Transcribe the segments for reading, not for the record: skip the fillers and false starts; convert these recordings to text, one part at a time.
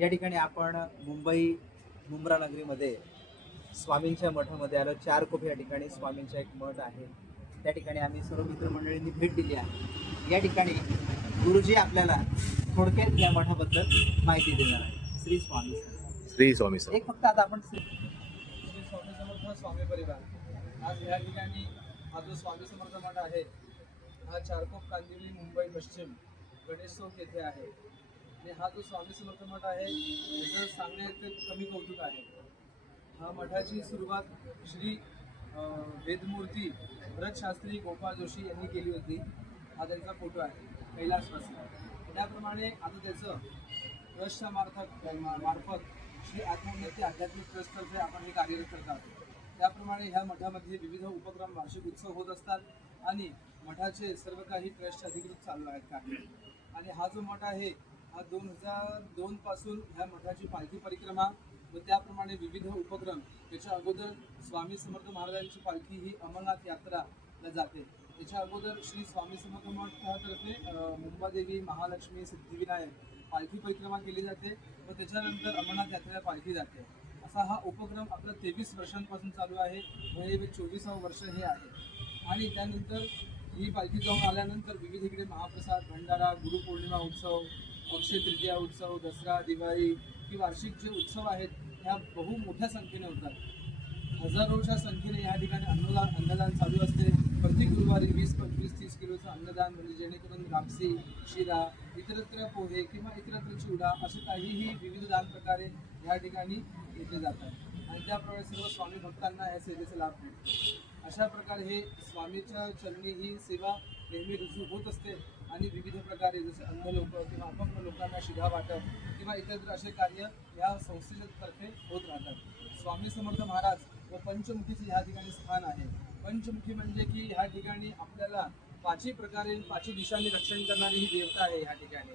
या ठिकाणी आपण मुंब्रा नगरीमध्ये स्वामींच्या मठामध्ये आलो. 4 कोप या ठिकाणी स्वामींचा एक मठ आहे. त्या ठिकाणी आम्ही सर्व मित्रमंडळींनी भेट दिली आहे. या ठिकाणी गुरुजी आपल्याला थोडक्यात या मठाबद्दल माहिती देणार आहे. श्री स्वामी समर्थ. श्री स्वामी समर्थ. एक फक्त आता आपण श्री स्वामी समर्थ स्वामी परिवार आज या ठिकाणी हा जो स्वामी समर्थ मठ आहे हा 4 कोप कांदिवली मुंबई पश्चिम गणेश चौक येथे आहे. आणि हा जो स्वामी समर्थ मठ आहे त्याचं सांगण्यात कमी कौतुक आहे. हा मठाची सुरुवात श्री वेदमूर्ती भरत शास्त्री गोपाळ जोशी यांनी केली होती. हा त्यांचा फोटो आहे कैलासवासी. त्याप्रमाणे आता त्याचं ट्रस्टच्या मार्फत श्री आत्मोन्नती आध्यात्मिक ट्रस्टतर्फे आपण हे कार्यरत करतात. त्याप्रमाणे ह्या मठामध्ये विविध उपक्रम वार्षिक उत्सव होत असतात आणि मठाचे सर्व काही ट्रस्ट अधिकृत चालू आहेत कार्य. आणि हा जो मठ आहे हा 2002 पासून ह्या मठाची पालखी परिक्रमा व त्याप्रमाणे विविध उपक्रम. त्याच्या अगोदर स्वामी समर्थ महाराजांची पालखी ही अमरनाथ यात्राला जाते. त्याच्या अगोदर श्री स्वामी समर्थ मठातर्फे मुंबादेवी महालक्ष्मी सिद्धिविनायक पालखी परिक्रमा केली जाते व त्याच्यानंतर अमरनाथ यात्रेला पालखी जाते. असा हा उपक्रम आपला 23 वर्षांपासून चालू आहे व हे 24वे वर्ष हे आहे. आणि त्यानंतर ही पालखी जाऊन आल्यानंतर विविध इकडे महाप्रसाद, भंडारा, गुरुपौर्णिमा उत्सव, अक्षय तृतीया उत्सव, दसरा, दिवाळी ही वार्षिक जे उत्सव आहेत ह्या बहु मोठ्या संख्येने होतात. हजारोच्या संख्येने या ठिकाणी अन्नदान चालू असते. प्रत्येक गुरुवारी 20, 25, 30 किलोचं अन्नदान, म्हणजे जेणेकरून लापसी, शिरा, इतरत्र पोहे किंवा इतरत्र चिवडा असे काहीही विविध दान प्रकारे या ठिकाणी घेतले जातात. आणि त्याप्रमाणे सर्व स्वामी भक्तांना या सेवेचा लाभ मिळतो. अशा प्रकारे हे स्वामीच्या चरणी ही सेवा नेहमी रुजू होत असते. आणि विविध प्रकारे जसे अंध लोक किंवा अपंग लोकांना शिधा वाटप किंवा इतर असे कार्य या संस्थेच्या तर्फे होत राहतात. स्वामी समर्थ महाराज व पंचमुखीचे ह्या ठिकाणी स्थान आहे. पंचमुखी म्हणजे की ह्या ठिकाणी आपल्याला 5 प्रकारे 5 दिशांनी रक्षण करणारी ही देवता आहे. ह्या ठिकाणी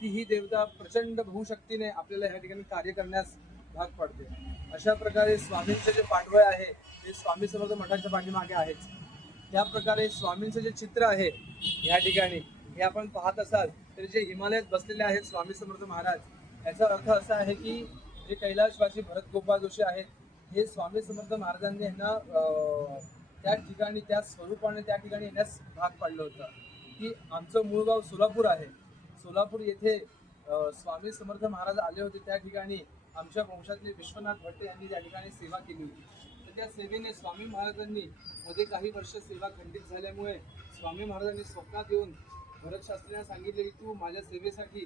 ती ही देवता प्रचंड बहुशक्तीने आपल्याला ह्या ठिकाणी कार्य करण्यास भाग पडते. अशा प्रकारे स्वामींचे जे पांडवय आहे ते स्वामी समर्थ मठाच्या पाठीमागे आहेच. त्या प्रकारे स्वामींचे जे चित्र आहे ह्या ठिकाणी हे आपण पाहत असाल तर जे हिमालयात बसलेले आहेत स्वामी समर्थ महाराज, याचा अर्थ असा आहे की जे कैलासवासी भरत गोपाळ जोशी आहेत हे स्वामी समर्थ महाराजांनी यांना त्या ठिकाणी त्या स्वरूपाने त्या ठिकाणी येण्यास भाग पाडलं होतं. की आमचं मूळ गाव सोलापूर आहे. सोलापूर येथे स्वामी समर्थ महाराज आले होते. त्या ठिकाणी आमच्या वंशातले विश्वनाथ भट्ट यांनी त्या ठिकाणी सेवा केली होती. तर त्या सेवेने स्वामी महाराजांनी मध्ये काही वर्ष सेवा खंडित झाल्यामुळे स्वामी महाराजांनी स्वप्नात येऊन भरत शास्त्रींना सांगितले की तू माझ्या सेवेसाठी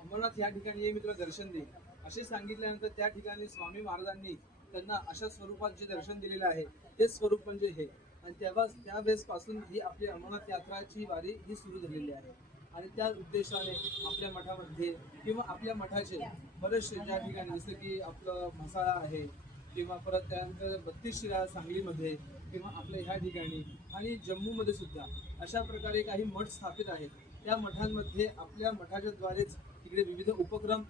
अमरनाथ या ठिकाणी ये, मी तुला दर्शन देईन असे सांगितल्यानंतर त्या ठिकाणी स्वामी महाराजांनी त्यांना अशा स्वरूपात जे दर्शन दिलेलं आहे तेच स्वरूप म्हणजे हे. आणि त्यावेळेसपासून ही आपली अमरनाथ यात्राची वारी ही सुरू झालेली आहे. आणि त्या उद्देशाने आपल्या मठामध्ये किंवा आपल्या मठाचे बरेचसे ज्या ठिकाणी जसं की आपलं म्हसाळा आहे किंवा परत त्यानंतर 32 शिरा सांगलीमध्ये किंवा आपल्या ह्या ठिकाणी आणि जम्मूमध्ये सुद्धा अशा प्रकारे काही मठ स्थापित आहेत. त्या मठांमध्ये आपल्या मठाच्या द्वारेच तिकडे विविध उपक्रम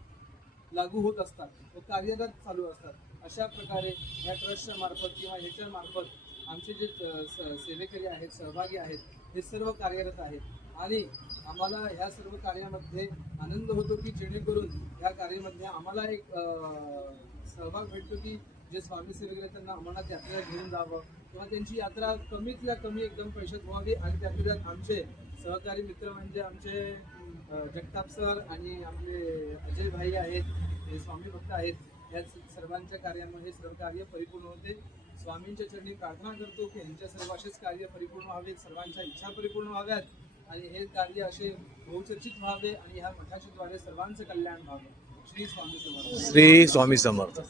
लागू होत असतात व कार्यरत चालू असतात. अशा प्रकारे ह्या ट्रस्टच्या मार्फत किंवा ह्याच्या मार्फत आमचे जे सेवेकरी आहेत, सहभागी आहेत, हे सर्व कार्यरत आहेत. आणि आम्हाला ह्या सर्व कार्यामध्ये आनंद होतो की जेणेकरून ह्या कार्यामध्ये आम्हाला एक सहभाग भेटतो की जे स्वामी सेवेकरी त्यांना अमरनाथ यात्रेला घेऊन जावं किंवा त्यांची यात्रा कमीतल्या कमी एकदम पैशात व्हावी. आणि त्यातल्या आमचे सहकारी मित्र म्हणजे आमचे जगताप सर आणि आपले अजय भाई आहेत, हे स्वामी भक्त आहेत. या सर्वांच्या कार्यामध्ये सर्व कार्य परिपूर्ण होते. स्वामींच्या चरणी प्रार्थना करतो की यांच्या सर्व असेच कार्य परिपूर्ण व्हावेत, सर्वांच्या इच्छा परिपूर्ण व्हाव्यात आणि हे कार्य असे बहुचर्चित व्हावे आणि ह्या मठाच्या द्वारे सर्वांचं कल्याण व्हावे. श्री स्वामी समर्थ. श्री स्वामी समर्थ.